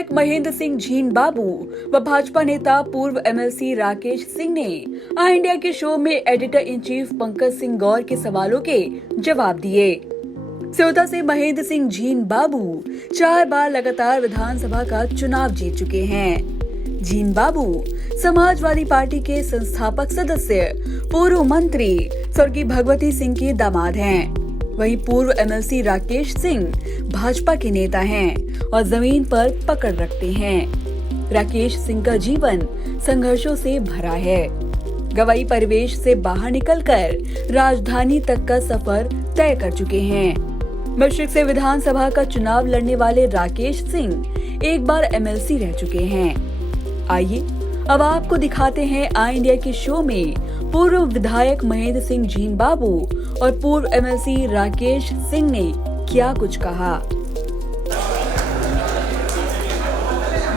विधायक महेंद्र सिंह जीन बाबू व भाजपा नेता पूर्व एमएलसी राकेश सिंह ने आई इंडिया के शो में editor in chief Pankaj Singh Gaur के सवालों के जवाब दिए। सिरोदा से महेंद्र सिंह जीन बाबू 4 बार लगातार विधानसभा का चुनाव जीत चुके हैं। जीन बाबू समाजवादी पार्टी के संस्थापक सदस्य, पूर्व मंत्री स्वर्गीय भगवती सिंह के दामाद हैं। वहीं पूर्व एमएलसी राकेश सिंह भाजपा के नेता हैं और जमीन पर पकड़ रखते हैं। राकेश सिंह का जीवन संघर्षों से भरा है। गवाही परिवेश से बाहर निकलकर राजधानी तक का सफर तय कर चुके हैं। मशरिक से विधानसभा का चुनाव लड़ने वाले राकेश सिंह एक बार एमएलसी रह चुके हैं। आइए अब आपको दिखाते हैं आई इंडिया के शो में पूर्व विधायक महेंद्र सिंह जीन बाबू और पूर्व एमएलसी राकेश सिंह ने क्या कुछ कहा।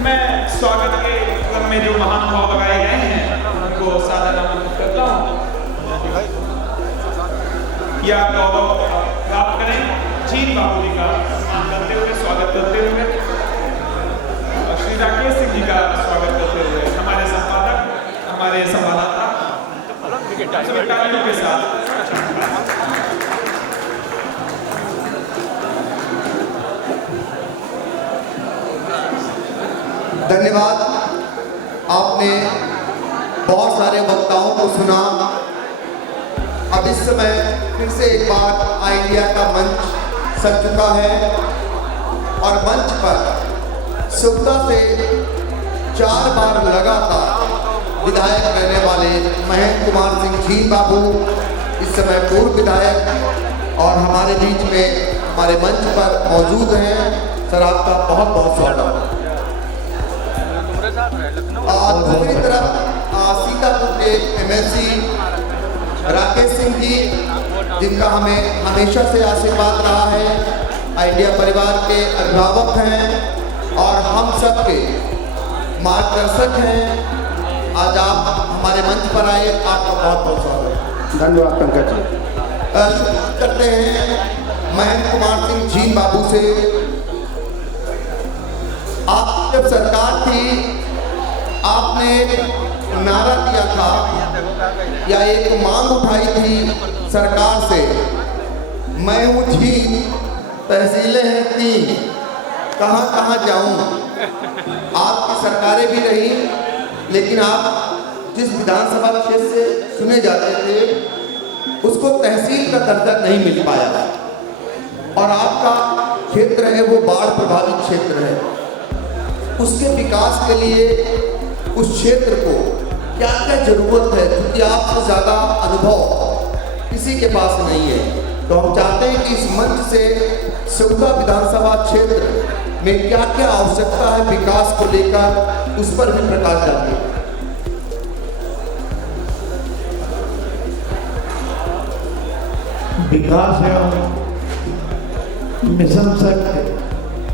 मैं स्वागत के क्रम में जो महान भाव लगाए गए हैं उनको सादर आमंत्रित करता हूं। यह गौरव प्राप्त करें जीन बाबू जी का सम्मान करते हुए, स्वागत करते हुए, श्री राकेश सिंह जी का स्वागत करते हुए, हमारे संपादक, हमारे संवाददाता के साथ धन्यवाद। आपने बहुत सारे वक्ताओं को सुना। अब इस समय फिर से एक बार आई इंडिया का मंच सज चुका है और मंच पर सुविधा से 4 बार लगातार विधायक रहने वाले महेंद्र कुमार सिंह जीन बाबू इस समय पूर्व विधायक और हमारे बीच में हमारे मंच पर मौजूद हैं। सर, आपका बहुत बहुत स्वागत। दूसरी तरफ सीतापुर के एमएलसी राकेश सिंह जी, जिनका हमें हमेशा से आशीर्वाद रहा है, आई इंडिया परिवार के अभिभावक हैं और हम सबके मार्गदर्शक हैं। आज आप हमारे मंच पर आए, आपका बहुत बहुत स्वागत। धन्यवाद पंकज जी। शुरू करते हैं महेंद्र कुमार सिंह जीन बाबू से। आप जब सरकार थी, आपने नारा दिया था या एक मांग उठाई थी सरकार से, मैं हूँ जीन, तहसीलें हैं 3, कहाँ कहाँ जाऊँ। आपकी सरकारें भी रही, लेकिन आप जिस विधानसभा क्षेत्र से चुने जाते थे उसको तहसील का दर्जा नहीं मिल पाया और आपका क्षेत्र है वो बाढ़ प्रभावित क्षेत्र है। उसके विकास के लिए उस क्षेत्र को क्या क्या जरूरत है, क्योंकि आपसे ज़्यादा अनुभव किसी के पास नहीं है, तो हम चाहते हैं कि इस मंच से सुविधा विधानसभा क्षेत्र में क्या क्या आवश्यकता है विकास को लेकर, उस पर भी प्रकाश डालिए। विकास एवं मिशन शक्ति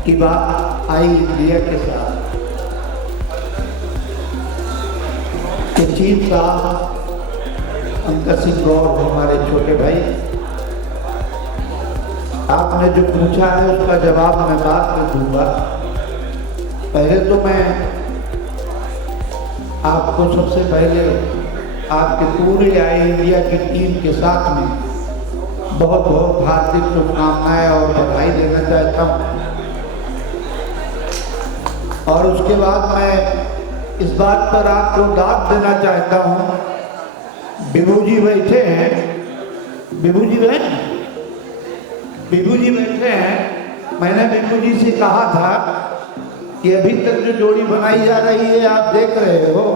की बात आई इंडिया के साथ चीफ साहब पंकज सिंह गौर, हमारे छोटे भाई, आपने जो पूछा है उसका जवाब मैं बाद में दूंगा। पहले तो मैं आपको सबसे पहले आपके पूरे आई इंडिया की टीम के साथ में बहुत बहुत हार्दिक शुभकामनाएं और बधाई देना चाहता हूँ। और उसके बाद मैं इस बात पर आपको दाद देना चाहता हूँ। विभू जी बैठे हैं, विभू जी बैठे हैं। मैंने विभू जी से कहा था कि अभी तक जो जोड़ी बनाई जा रही है आप देख रहे हो,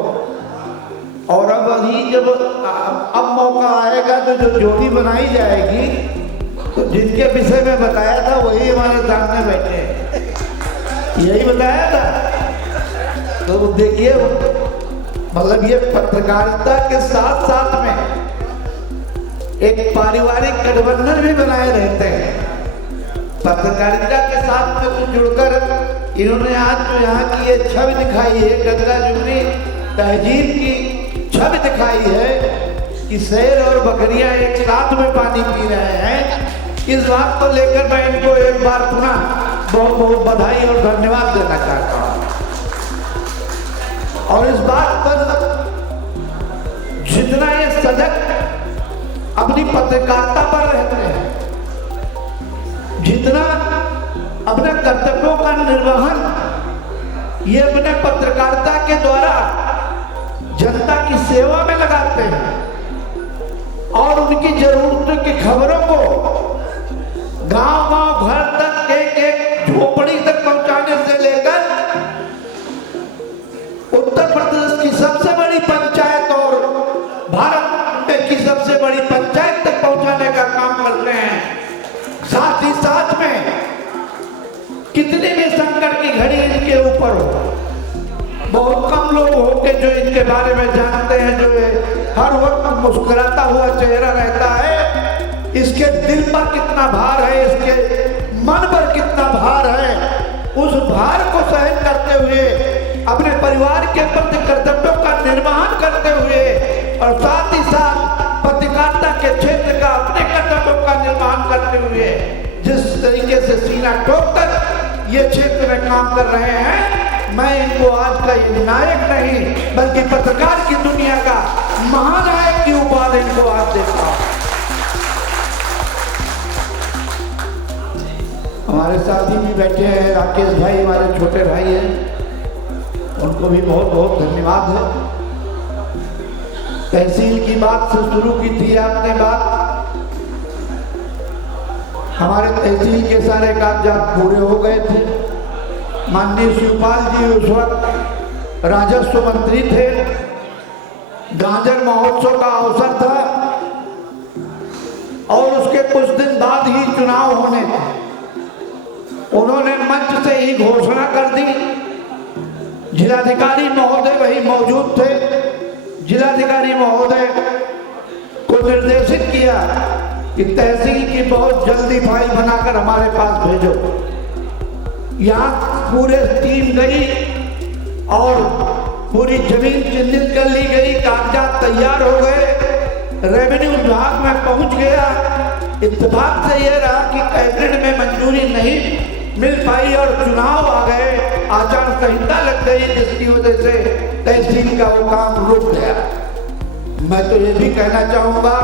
और अब अभी जब अब मौका आएगा तो जो जोड़ी बनाई जाएगी तो जिनके विषय में बताया था वही हमारे सामने बैठे हैं। यही बताया था। तो देखिए, मतलब ये पत्रकारिता के साथ साथ में एक पारिवारिक गठबंधन भी बनाए रहते हैं। पत्रकारिता के साथ में कुछ जुड़कर इन्होंने आज जो यहाँ की ये छवि दिखाई है, गंगा जुमनी तहजीब की छवि दिखाई है कि शेर और बकरियां एक साथ में पानी पी रहे हैं। इस बात को लेकर मैं इनको एक बार पुनः बहुत बहुत बधाई और धन्यवाद देना चाहता हूँ। और इस बात पर जितना ये सजग अपनी पत्रकारिता पर रहते हैं, जितना अपने कर्तव्यों का निर्वहन ये अपने पत्रकारिता के द्वारा जनता की सेवा में लगाते हैं और उनकी जरूरतों की खबरों को गांव-गांव, घर तक, एक झोपड़ी तक पहुंचाने से लेकर उत्तर प्रदेश की सबसे बड़ी पंचायत और भारत की सबसे बड़ी पंचायत तक पहुंचाने का काम करते हैं। साथ ही साथ में कितनी भी संकट की घड़ी इनके ऊपर हो, बहुत कम लोग होंगे जो इनके बारे में जानते हैं, जो हर वक्त मुस्कुराता हुआ चेहरा रहता है। इसके दिल पर कितना भार है, इसके मन पर कितना भार है, उस भार को सहन करते हुए अपने परिवार के प्रति कर्तव्यों का निर्वहन करते हुए और साथ ही साथ पत्रकारिता के क्षेत्र का अपने कर्तव्यों का निर्वहन करते हुए जिस तरीके से सीना ठोककर ये क्षेत्र में काम कर रहे हैं, मैं इनको आज का ये नायक नहीं बल्कि पत्रकार की दुनिया का महानायक की उपाधि इनको आज देता हूं। हमारे साथी भी बैठे हैं, राकेश भाई हमारे छोटे भाई हैं, उनको भी बहुत बहुत धन्यवाद है। तहसील की बात से शुरू की थी आपने बात, हमारे तहसील के सारे कागजात पूरे हो गए थे। माननीय शिवपाल जी उस वक्त राजस्व मंत्री थे, गाजर महोत्सव का अवसर था और उसके कुछ दिन बाद ही चुनाव होने थे। उन्होंने मंच से ही घोषणा कर दी, जिलाधिकारी महोदय वही मौजूद थे, जिलाधिकारी महोदय को निर्देशित किया कि तहसील की बहुत जल्दी फाइल बनाकर हमारे पास भेजो। यहाँ पूरे टीम गई और पूरी जमीन चिन्हित कर ली गई, कागजात तैयार हो गए, रेवेन्यू विभाग में पहुंच गया। इत्तेफाक से यह रहा कि कैबिनेट में मंजूरी नहीं मिल पाई और चुनाव आ गए, आचार संहिता लग गई, जिसकी वजह से तहसील का वो काम रुक गया। मैं तो ये भी कहना चाहूंगा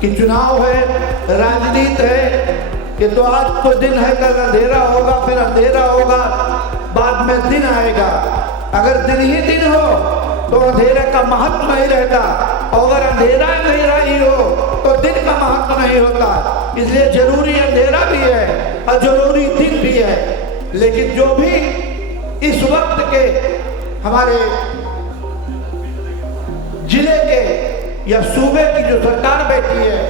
कि चुनाव है, राजनीति है, कि तो आज तो दिन है, कल अंधेरा होगा, फिर अंधेरा होगा, बाद में दिन आएगा। अगर दिन ही दिन हो तो अंधेरे का महत्व नहीं रहता, और अगर अंधेरा अंधेरा ही हो तो दिन का महत्व नहीं होता। इसलिए जरूरी अंधेरा भी है और जरूरी दिन भी है। लेकिन जो भी इस वक्त के हमारे जिले के या सूबे की जो सरकार बैठी है,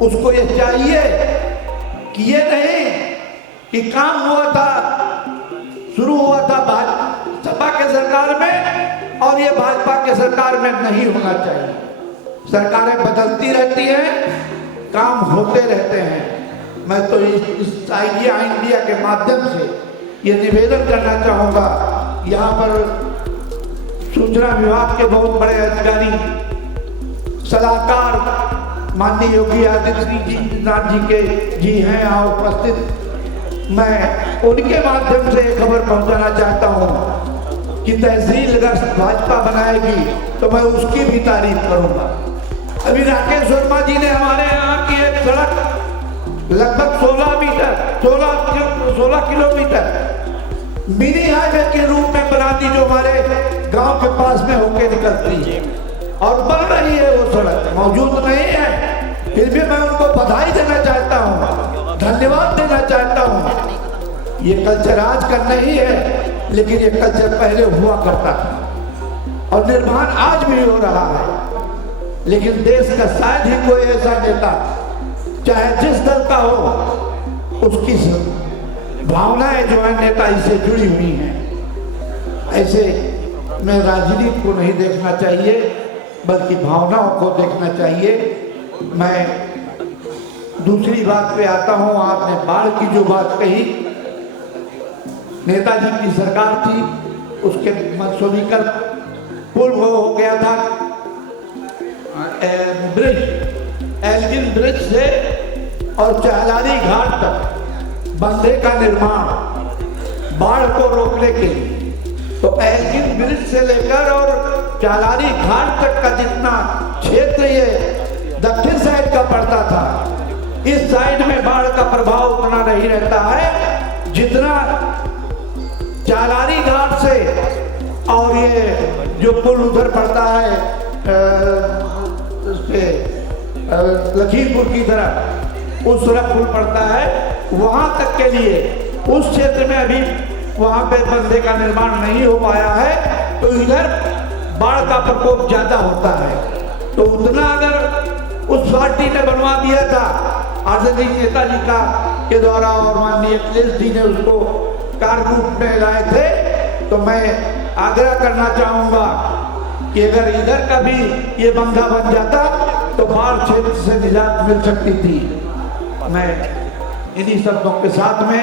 उसको ये चाहिए कि ये नहीं कि काम हुआ था, शुरू हुआ था भाजपा के सरकार में और ये भाजपा के सरकार में नहीं होना चाहिए। सरकारें बदलती रहती हैं, काम होते रहते हैं। मैं तो इस आइडिया इंडिया के माध्यम से ये निवेदन करना चाहूँगा, यहाँ पर सूचना विभाग के बहुत बड़े अधिकारी, सलाहकार माननीय योगी आदित्यनाथ जी हैं यहाँ उपस्थित। मैं उनके माध्यम से खबर पहुंचाना चाहता हूं कि तहसील अगर भाजपा बनाएगी तो मैं उसकी भी तारीफ करूंगा। अभी राकेश वर्मा जी ने हमारे यहाँ की एक सड़क लगभग 16 किलोमीटर मिनी हाईवे के रूप में बना दी, जो हमारे गांव के पास में होके निकलती है और बन रही है। वो सड़क मौजूद नहीं है, फिर भी मैं उनको बधाई देना चाहता हूँ, धन्यवाद देना चाहता हूँ। ये कल्चर आज का नहीं है, लेकिन ये कल्चर पहले हुआ करता था और निर्माण आज भी हो रहा है। लेकिन देश का शायद ही कोई ऐसा नेता, चाहे जिस दल का हो, उसकी भावनाएं जो है नेता से जुड़ी हुई हैं। ऐसे में राजनीति को नहीं देखना चाहिए बल्कि भावनाओं को देखना चाहिए। मैं दूसरी बात पे आता हूँ। आपने बाढ़ की जो बात कही, नेताजी की सरकार थी, उसके मंसूरीकरण पुल हो गया था, ब्रिज, एल्गिन ब्रिज से और चहलारी घाट तक बंदे का निर्माण बाढ़ को रोकने के लिए। तो एल्गिन ब्रिज से लेकर और चालारी घाट तक का जितना क्षेत्र ये दक्षिण साइड का पड़ता था, इस साइड में बाढ़ का प्रभाव उतना नहीं रहता है जितना चालारी घाट से और ये जो पुल उधर पड़ता है लखीमपुर की तरफ, उस तरफ पुल पड़ता है, वहां तक के लिए उस क्षेत्र में अभी वहां पे बंदे का निर्माण नहीं हो पाया है, तो इधर बाढ़ का प्रकोप ज्यादा होता है। तो उतना अगर उस पार्टी ने बनवा दिया था आदरणीय नेताजी का के द्वारा और माननीय अखिलेश जी ने उसको कार्यरूप में लाए थे, तो मैं आग्रह करना चाहूंगा कि अगर इधर का भी ये बंधा बन जाता तो बाढ़ क्षेत्र से निजात मिल सकती थी। मैं इन्हीं शब्दों के साथ में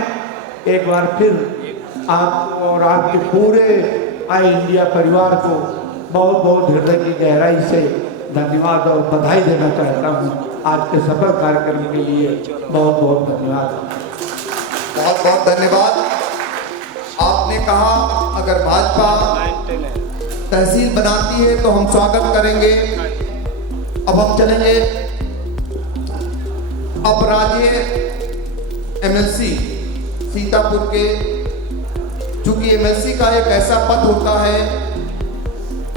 एक बार फिर आप और आपके पूरे आई इंडिया परिवार को बहुत बहुत हृदय की गहराई से धन्यवाद और बधाई देना चाहता हूँ। आज के सफल कार्यक्रम के लिए बहुत बहुत धन्यवाद। बहुत बहुत धन्यवाद। आपने कहा अगर भाजपा तहसील बनाती है तो हम स्वागत करेंगे। अब हम चलेंगे अपराज्य एमएलसी सीतापुर के, चूंकि एमएलसी का एक ऐसा पद होता है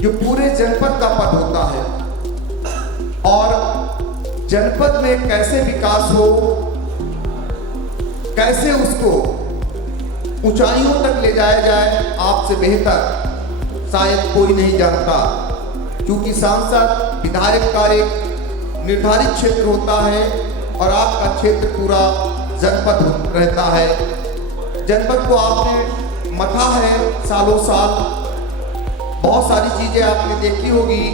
जो पूरे जनपद का पद होता है और जनपद में कैसे विकास हो, कैसे उसको ऊंचाइयों तक ले जाया जाए, आपसे बेहतर शायद कोई नहीं जानता। क्योंकि सांसद विधायक का एक निर्धारित क्षेत्र होता है और आपका क्षेत्र पूरा जनपद रहता है। जनपद को आपने मथा है सालों साल, बहुत सारी चीजें आपने देखी होगी।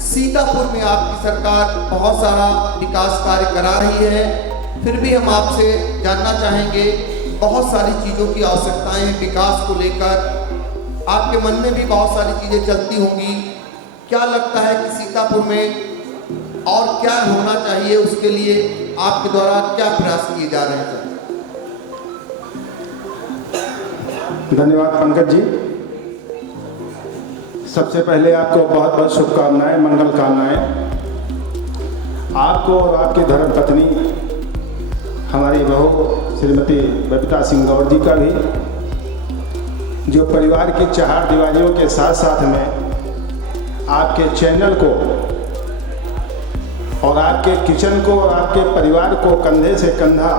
सीतापुर में आपकी सरकार बहुत सारा विकास कार्य करा रही है, फिर भी हम आपसे जानना चाहेंगे, बहुत सारी चीज़ों की आवश्यकताएं हैं विकास को लेकर, आपके मन में भी बहुत सारी चीज़ें चलती होंगी। क्या लगता है कि सीतापुर में और क्या होना चाहिए, उसके लिए आपके द्वारा क्या प्रयास किए जा रहे हैं? धन्यवाद पंकज जी। सबसे पहले आपको बहुत बहुत शुभकामनाएं, मंगल कामनाएं आपको और आपकी धर्मपत्नी हमारी बहू श्रीमती बबीता सिंह गौर जी का भी, जो परिवार की चार दीवारियों के साथ साथ में आपके चैनल को और आपके किचन को और आपके परिवार को कंधे से कंधा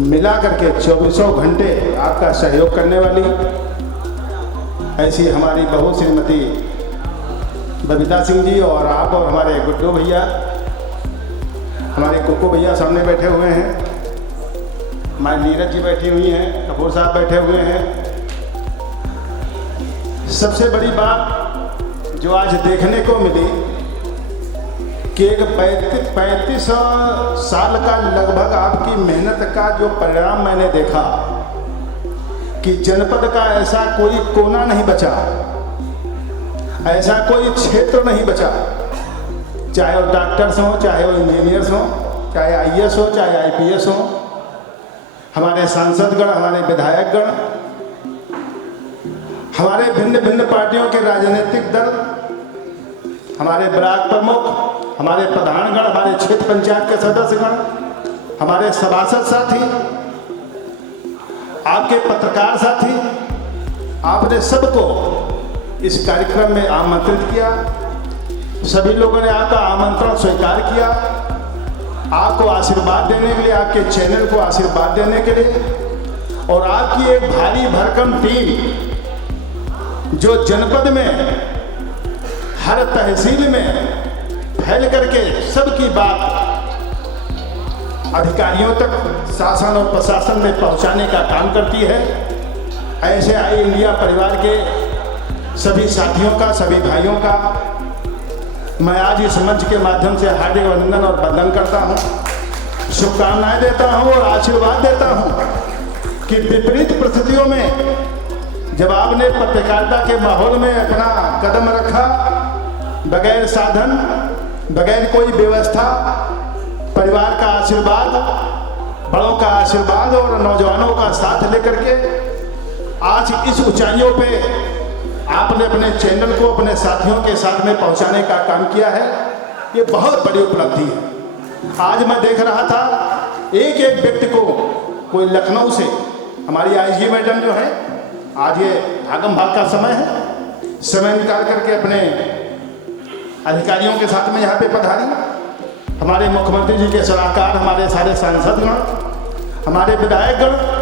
मिला करके 24 घंटे आपका सहयोग करने वाली ऐसी हमारी बहू श्रीमती बबीता सिंह जी, और आप और हमारे गुड्डू भैया, हमारे कुक्कू भैया सामने बैठे हुए हैं, हमारी नीरज जी बैठी हुई हैं, कपूर साहब बैठे हुए हैं। सबसे बड़ी बात जो आज देखने को मिली कि एक 35 साल का लगभग आपकी मेहनत का जो परिणाम मैंने देखा कि जनपद का ऐसा कोई कोना नहीं बचा, ऐसा कोई क्षेत्र नहीं बचा, चाहे वो डॉक्टर्स हों, चाहे वो इंजीनियर्स हों, चाहे आईएएस हो, चाहे आईपीएस हो, हमारे सांसदगण, हमारे विधायकगण, हमारे भिन्न भिन्न पार्टियों के राजनीतिक दल, हमारे ब्लॉक प्रमुख, हमारे प्रधानगण, हमारे क्षेत्र पंचायत के सदस्यगण, हमारे सभासद साथी, आपके पत्रकार साथी, आपने सबको इस कार्यक्रम में आमंत्रित किया। सभी लोगों ने आपका आमंत्रण स्वीकार किया, आपको आशीर्वाद देने के लिए, आपके चैनल को आशीर्वाद देने के लिए, और आपकी एक भारी भरकम टीम जो जनपद में हर तहसील में फैल करके सबकी बात अधिकारियों तक, शासन और प्रशासन में पहुंचाने का काम करती है। ऐसे आई इंडिया परिवार के सभी साथियों का, सभी भाइयों का मैं आज इस मंच के माध्यम से हार्दिक अभिनंदन और वंदन करता हूं, शुभकामनाएं देता हूं और आशीर्वाद देता हूं कि विपरीत परिस्थितियों में जब आपने पत्रकारिता के माहौल में अपना कदम रखा, बगैर साधन, बगैर कोई व्यवस्था, परिवार का आशीर्वाद, बड़ों का आशीर्वाद और नौजवानों का साथ लेकर के आज इस ऊंचाइयों पे आपने अपने चैनल को अपने साथियों के साथ में पहुंचाने का काम किया है, ये बहुत बड़ी उपलब्धि है। आज मैं देख रहा था एक एक व्यक्ति को, कोई लखनऊ से हमारी आईजी मैडम जो है, आज ये भागम भाग का समय है, समय निकाल करके अपने अधिकारियों के साथ में यहाँ पे पधारी। हमारे मुख्यमंत्री जी के सलाहकार, हमारे सारे सांसदगण, हमारे विधायकगण,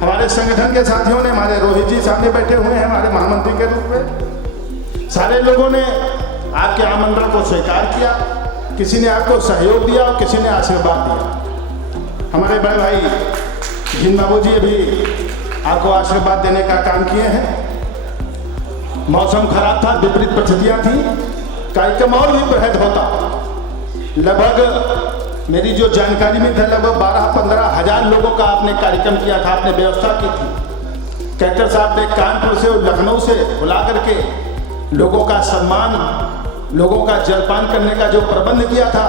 हमारे संगठन के साथियों ने, हमारे रोहित जी सामने बैठे हुए हैं हमारे महामंत्री के रूप में, सारे लोगों ने आपके आमंत्रण को स्वीकार किया। किसी ने आपको सहयोग दिया और किसी ने आशीर्वाद दिया। हमारे बड़े भाई जिन बाबू जी अभी आपको आशीर्वाद देने का काम किए हैं। मौसम खराब था, विपरीत परिस्थितियाँ थी, कार्यक्रम और भी बृहद होता। लगभग मेरी जो जानकारी में था, लगभग 12-15 हज़ार लोगों का आपने कार्यक्रम किया था, आपने व्यवस्था की थी। कलेक्टर साहब ने कानपुर से और लखनऊ से बुला करके लोगों का सम्मान, लोगों का जलपान करने का जो प्रबंध किया था,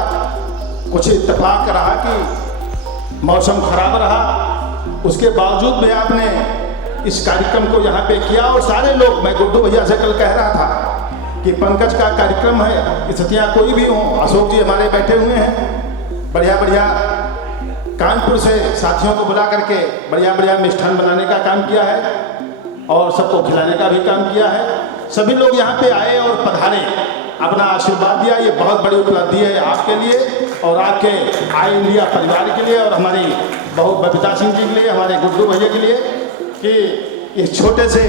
कुछ इत्तेफाक रहा कि मौसम खराब रहा, उसके बावजूद में आपने इस कार्यक्रम को यहाँ पे किया। और सारे लोग, मैं गुड्डू भैया से कल कह रहा था कि पंकज का कार्यक्रम है, स्थितियाँ कोई भी हों, अशोक जी हमारे बैठे हुए हैं, बढ़िया बढ़िया कानपुर से साथियों को बुला करके बढ़िया बढ़िया मिष्ठान बनाने का काम किया है और सबको खिलाने का भी काम किया है। सभी लोग यहाँ पे आए और पधारे, अपना आशीर्वाद दिया। ये बहुत बड़ी उपलब्धि है आपके लिए और आपके आई इंडिया परिवार के लिए और हमारी बहू बबीता सिंह जी के लिए, हमारे गुड्डू भैया के लिए, कि इस छोटे से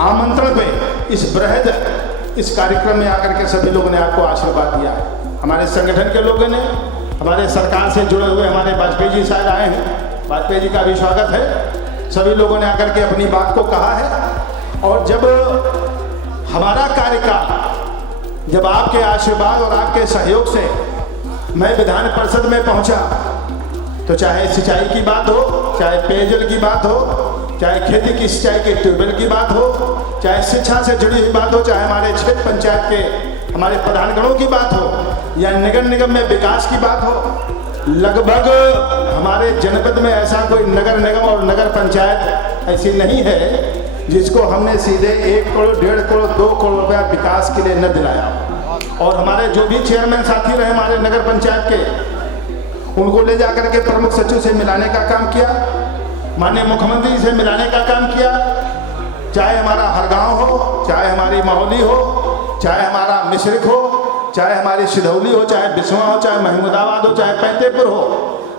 आमंत्रण पे, इस बृहद इस कार्यक्रम में आकर के सभी लोगों ने आपको आशीर्वाद दिया है। हमारे संगठन के लोगों ने, हमारे सरकार से जुड़े हुए हमारे वाजपेयी जी शायद आए हैं, वाजपेयी जी का भी स्वागत है। सभी लोगों ने आकर के अपनी बात को कहा है। और जब हमारा कार्यकाल, जब आपके आशीर्वाद और आपके सहयोग से मैं विधान परिषद में पहुंचा, तो चाहे सिंचाई की बात हो, चाहे पेयजल की बात हो, चाहे खेती की सिंचाई के ट्यूबवेल की बात हो, चाहे शिक्षा से जुड़ी हुई बात हो, चाहे हमारे क्षेत्र पंचायत के हमारे प्रधानगणों की बात हो या नगर निगम में विकास की बात हो, लगभग हमारे जनपद में ऐसा कोई नगर निगम और नगर पंचायत ऐसी नहीं है जिसको हमने सीधे 1 करोड़, 1.5 करोड़, 2 करोड़ रुपया विकास के लिए न दिलाया। और हमारे जो भी चेयरमैन साथी रहे हमारे नगर पंचायत के, उनको ले जाकर के प्रमुख सचिव से मिलाने का काम किया, माननीय मुख्यमंत्री से मिलाने का काम किया। चाहे हमारा हरगांव हो, चाहे हमारी माहौली हो, चाहे हमारा मिश्रिक हो, चाहे हमारी सिधौली हो, चाहे बिस्वा हो, चाहे महमूदाबाद हो, चाहे पैंतेपुर हो,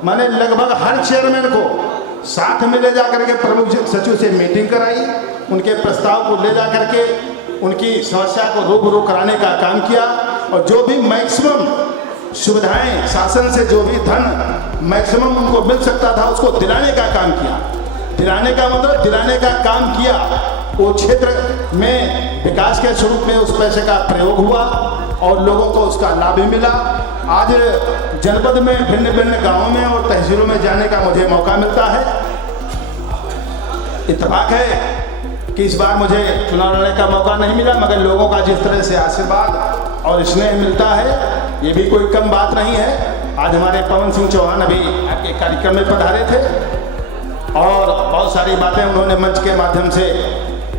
मैंने लगभग हर चेयरमैन को साथ में ले जाकर के प्रमुख सचिव से मीटिंग कराई, उनके प्रस्ताव को ले जाकर के उनकी समस्या को रूबरू कराने का काम किया। और जो भी मैक्सिमम सुविधाएं, शासन से जो भी धन मैक्सिमम उनको मिल सकता था, उसको दिलाने का काम किया। दिलाने का मतलब दिलाने का काम किया। वो क्षेत्र में विकास के स्वरूप में उस पैसे का प्रयोग हुआ और लोगों को उसका लाभ भी मिला। आज जनपद में भिन्न भिन्न गांवों में और तहसीलों में जाने का मुझे मौका मिलता है। इत्तेफाक है कि इस बार मुझे चुनाव लड़ने का मौका नहीं मिला, मगर लोगों का जिस तरह से आशीर्वाद और स्नेह मिलता है, ये भी कोई कम बात नहीं है। आज हमारे पवन सिंह चौहान अभी आपके कार्यक्रम में पधारे थे और बहुत सारी बातें उन्होंने मंच के माध्यम से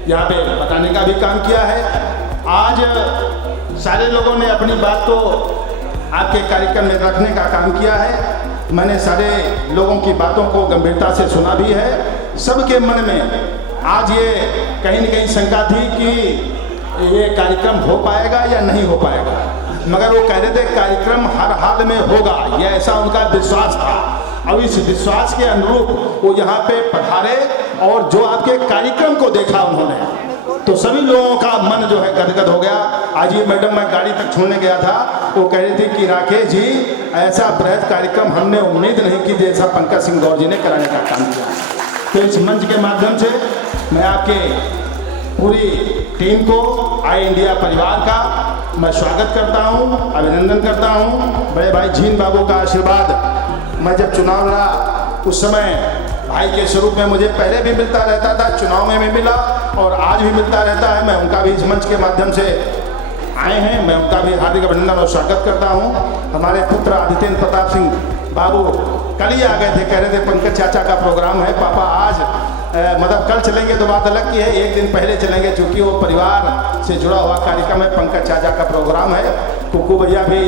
यहाँ पे बताने का भी काम किया है। आज सारे लोगों ने अपनी बात को आपके कार्यक्रम में रखने का काम किया है। मैंने सारे लोगों की बातों को गंभीरता से सुना भी है। सबके मन में आज ये कहीं न कहीं शंका थी कि ये कार्यक्रम हो पाएगा या नहीं हो पाएगा, मगर वो कह रहे थे कार्यक्रम हर हाल में होगा, ये ऐसा उनका विश्वास था। और इस विश्वास के अनुरूप वो यहाँ पे पधारे और जो आपके कार्यक्रम को देखा उन्होंने, तो सभी लोगों का मन जो है गदगद हो गया। आज ये मैडम, मैं गाड़ी तक छोड़ने गया था, वो कह रही थी कि राकेश जी, ऐसा बृहद कार्यक्रम हमने उम्मीद नहीं की जैसा पंकज सिंह गौर जी ने कराने का काम किया। तो इस मंच के माध्यम से मैं आपके पूरी टीम को, आई इंडिया परिवार का मैं स्वागत करता हूँ, अभिनंदन करता हूँ। बड़े भाई जीन बाबू का आशीर्वाद मैं जब चुनाव लड़ा उस समय भाई के स्वरूप में मुझे पहले भी मिलता रहता था, चुनाव में भी मिला और आज भी मिलता रहता है। मैं उनका भी इस मंच के माध्यम से आए हैं, मैं उनका भी हार्दिक अभिनंदन और स्वागत करता हूं। हमारे पुत्र आदित्येंद्र प्रताप सिंह बाबू कल ही आ गए थे, कह रहे थे पंकज चाचा का प्रोग्राम है पापा, आज मतलब कल चलेंगे तो बात अलग की है, एक दिन पहले चलेंगे, चूँकि वो परिवार से जुड़ा हुआ कार्यक्रम है। पंकज चाचा का प्रोग्राम है। कुक्कू भैया भी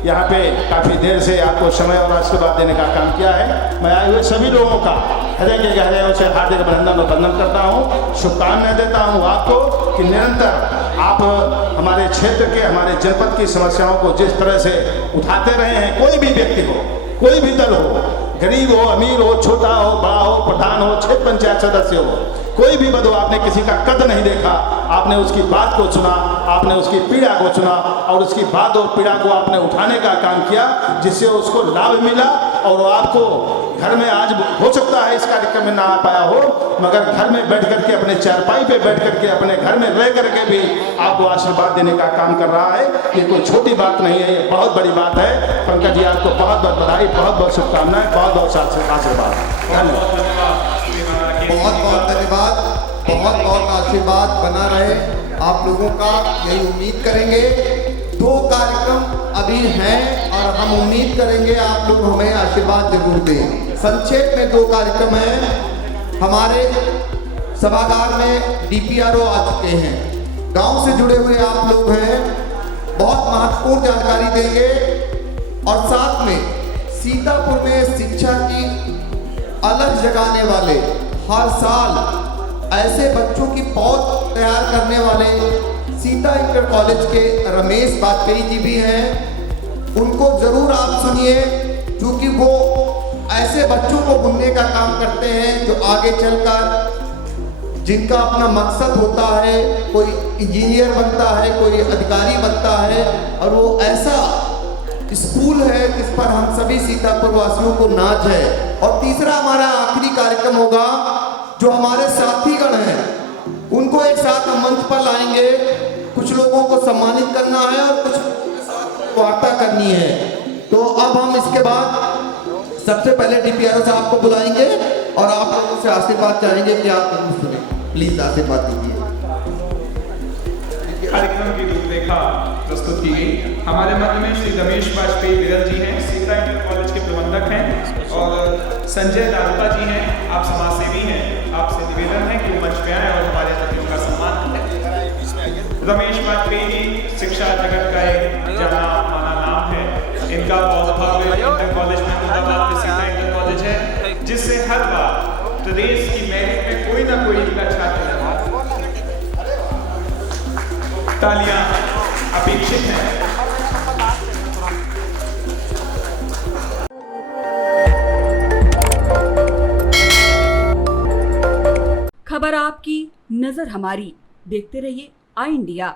यहाँ पे काफ़ी देर से आपको समय और आशीर्वाद देने का काम किया है। मैं आए हुए सभी लोगों का हृदय के गहराइयों से हार्दिक अभिनंदन और वंदन करता हूँ। शुभकामनाएं देता हूँ आपको कि निरंतर आप हमारे क्षेत्र के, हमारे जनपद की समस्याओं को जिस तरह से उठाते रहे हैं, कोई भी व्यक्ति हो, कोई भी दल हो, गरीब हो, अमीर हो, छोटा हो, बड़ा हो, प्रधान हो, क्षेत्र पंचायत सदस्य हो, कोई भी बदो, आपने किसी का कद नहीं देखा। आपने उसकी बात को सुना, आपने उसकी पीड़ा को सुना और उसकी बात और पीड़ा को आपने उठाने का काम किया, जिससे उसको लाभ मिला। और वो आपको घर में, आज हो सकता है इस कार्यक्रम में ना आ पाया हो, मगर घर में बैठ करके, अपने चारपाई पे बैठ करके, अपने घर में रह करके भी आपको आशीर्वाद देने का काम कर रहा है। ये कोई छोटी बात नहीं है, ये बहुत बड़ी बात है। पंकज जी, आपको बहुत बहुत बधाई, बहुत बहुत शुभकामनाएं, बहुत बहुत आशीर्वाद। धन्यवाद। बहुत बहुत धन्यवाद, बहुत बहुत आशीर्वाद बना रहे आप लोगों का, यही उम्मीद करेंगे। 2 कार्यक्रम अभी हैं और हम उम्मीद करेंगे आप लोग हमें आशीर्वाद जरूर दें। संक्षेप में 2 कार्यक्रम हैं। हमारे सभागार में DPRO आ चुके हैं, गांव से जुड़े हुए आप लोग हैं, बहुत महत्वपूर्ण जानकारी देंगे। और साथ में सीतापुर में शिक्षा की अलग जगाने वाले, हर साल ऐसे बच्चों की पौध तैयार करने वाले सीता इंटर कॉलेज के रमेश वाजपेयी जी भी हैं। उनको जरूर आप सुनिए, क्योंकि वो ऐसे बच्चों को बुनने का काम करते हैं जो आगे चलकर, जिनका अपना मकसद होता है, कोई इंजीनियर बनता है, कोई अधिकारी बनता है, और वो ऐसा स्कूल है जिस पर हम सभी सीतापुर वासियों को नाज है। और तीसरा हमारा आखिरी कार्यक्रम होगा, जो हमारे साथीगण हैं उनको एक साथ हम मंच पर लाएंगे। कुछ लोगों को सम्मानित करना है और कुछ वार्ता करनी है। तो अब हम इसके बाद सबसे पहले DPRO साहब को बुलाएंगे और आप लोगों से आशीर्वाद चाहेंगे कि आप जरूर सुने। प्लीज आशीर्वाद दीजिए। कार्यक्रम की रूपरेखा प्रस्तुत की गई। हमारे मध्य में श्री रमेश वाजपेयी विरल जी हैं, सीता इंटर कॉलेज के प्रबंधक हैं, और संजय दारुका जी हैं, आप समाजसेवी हैं। आपसे निवेदन है कि वो मंच पे आए और हमारे अतिथियों का सम्मान करें। रमेश वाजपेयी जी शिक्षा जगत का एक जाना माना नाम है। इनका पौधभाव इंटर कॉलेज में, मुरादाबाद में सीता इंटर कॉलेज है, जिससे हर बार प्रदेश की मेरिट में कोई ना कोई इनका छात्र तालियां अपेक्षित हैं। खबर आपकी, नजर हमारी। देखते रहिए आई इंडिया।